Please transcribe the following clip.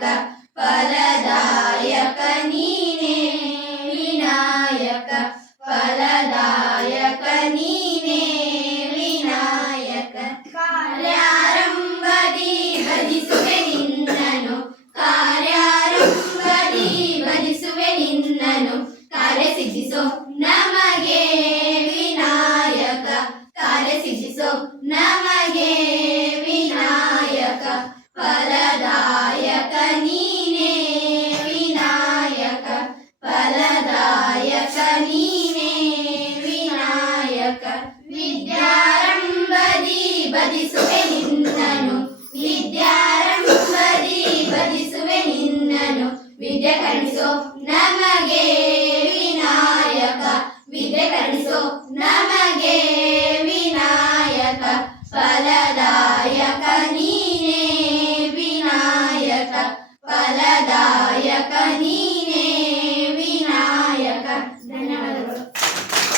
ವಿನಾಯಕ ಫಲದಾಯಕ ನೀನೇ ವಿನಾಯಕ ಫಲದಾಯಕ ನೀನೇ ವಿನಾಯಕ ಕಾರ್ಯಾರಂಭದಿ ಭಜಿಸುವೆ ನಿನ್ನನು ಕಾರ್ಯಾರಂಭದಿ ಭಜಿಸುವೆ ನಿನ್ನನು ಕಾರ್ಯ ಸಿದ್ಧಿಸೋ ನಮಗೆ ವಿನಾಯಕ ಕಾರ್ಯ ಸಿದ್ಧಿಸೋ ನಮಗೆ ವಿನಾಯಕ ಫಲದಾಯಕ ನೀನೇ ವಿನಾಯಕ ಫಲದಾಯಕ ನೀನೇ ವಿನಾಯಕ ವಿದ್ಯಾರಂಭದಿ ಭಜಿಸುವೆ ನಿನ್ನನು ವಿದ್ಯಾರಂಭದಿ ಭಜಿಸುವೆ ನಿನ್ನನು ವಿದ್ಯೆ ಕರುಣಿಸೋ ನಮಗೆ ವಿನಾಯಕ ವಿದ್ಯೆ ಕರುಣಿಸೋ ನಮಗೆ ವಿನಾಯಕ ಫಲದಾಯಕ ನೀನೇ ವಿನಾಯಕ ಫಲ